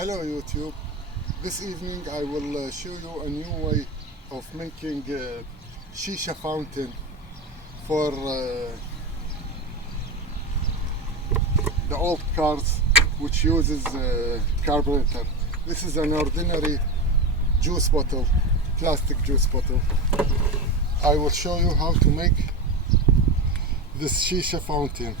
Hello YouTube. This evening I will show you a new way of making shesha fountain for the old cars which uses carburetor. This is an ordinary juice bottle, plastic juice bottle. I will show you how to make this shesha fountain.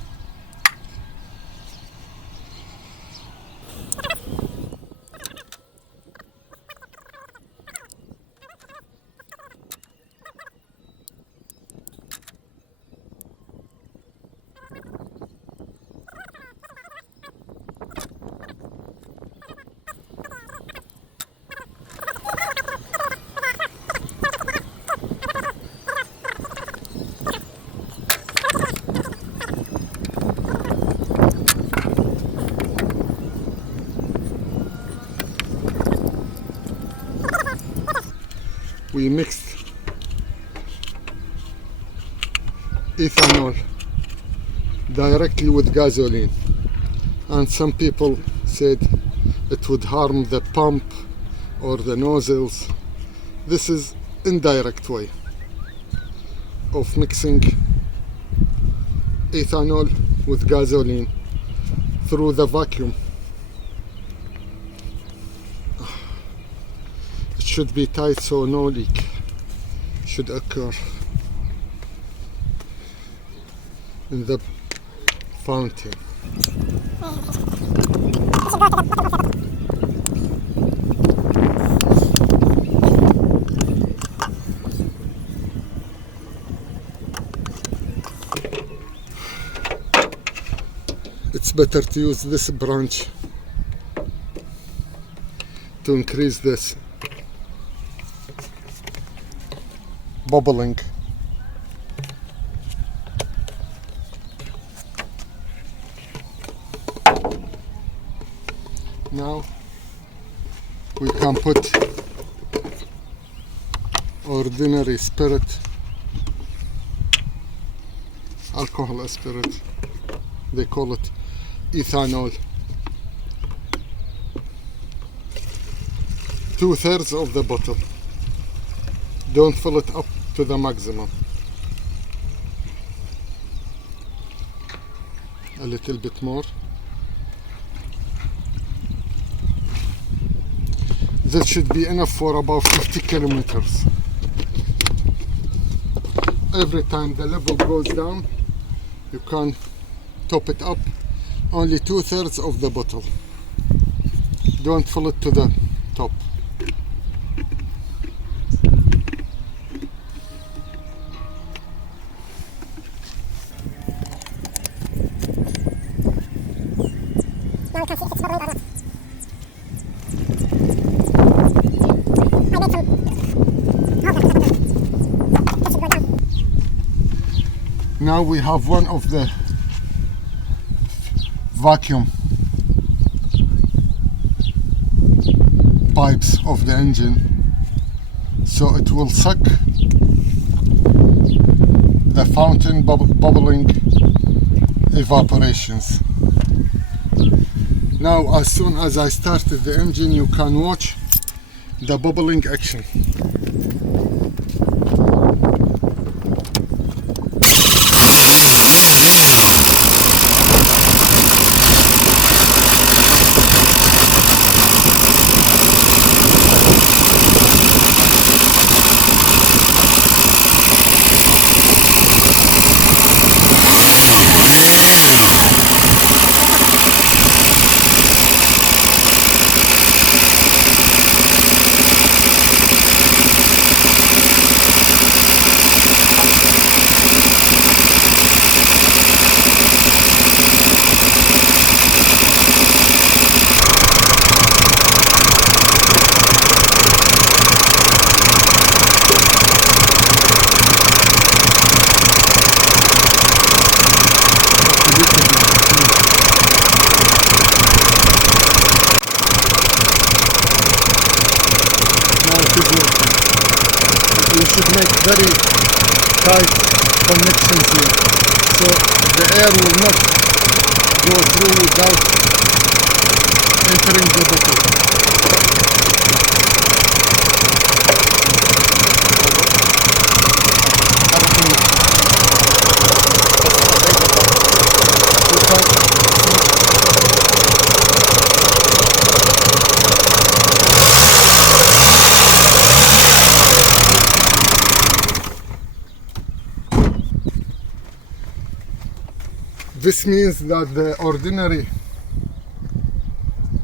We mixed ethanol directly with gasoline, and some people said it would harm the pump or the nozzles. This is indirect way of mixing ethanol with gasoline through the vacuum. Should be tight so no leak should occur in the fountain. It's better to use this branch to increase this bubbling. Now we can put ordinary spirit, alcohol spirit, they call it ethanol, 2/3 of the bottle. Don't fill it up to the maximum. A little bit more. This should be enough for about 50 kilometers. Every time the level goes down, you can top it up. Only 2/3 of the bottle. Don't fill it to the top. Now we have one of the vacuum pipes of the engine, so it will suck the fountain bubbling evaporations. Now as soon as I started the engine, you can watch the bubbling action. You should make very tight connections here, so the air will not go through without entering the bottle. This means that the ordinary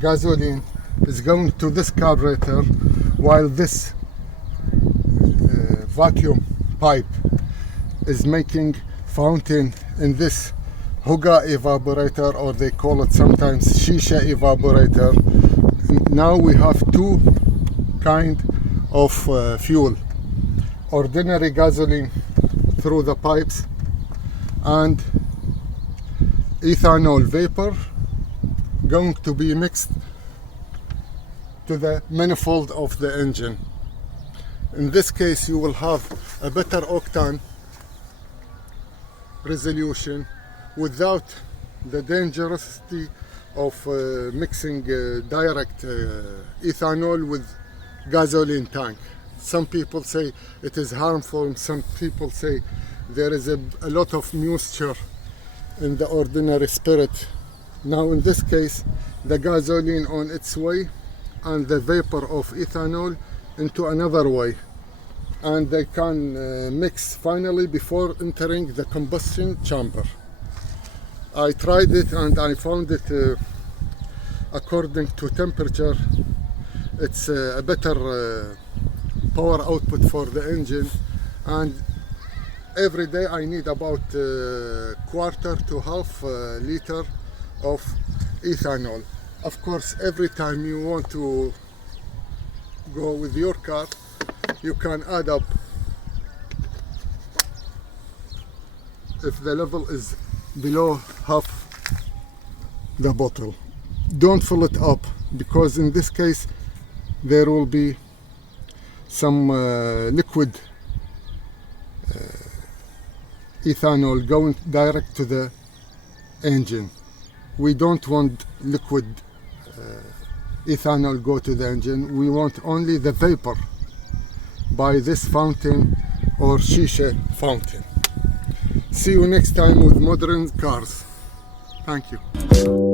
gasoline is going to this carburetor, while this vacuum pipe is making fountain in this huka evaporator, or they call it sometimes shesha evaporator. Now we have two kind of fuel: ordinary gasoline through the pipes and ethanol vapor going to be mixed to the manifold of the engine. In this case you will have a better octane resolution without the dangerousity of mixing direct ethanol with gasoline tank. Some people say it is harmful, some people say there is a lot of moisture in the ordinary spirit. Now in this case the gasoline on its way and the vapor of ethanol into another way, and they can mix finally before entering the combustion chamber. I tried it and I found it according to temperature it's a better power output for the engine, and every day I need about quarter to half liter of ethanol. Of course, every time you want to go with your car, you can add up. If the level is below half the bottle, don't fill it up, because in this case there will be some liquid ethanol going direct to the engine. We don't want liquid ethanol go to the engine. We want only the vapor by this fountain or shesha fountain. See you next time with modern cars. Thank you.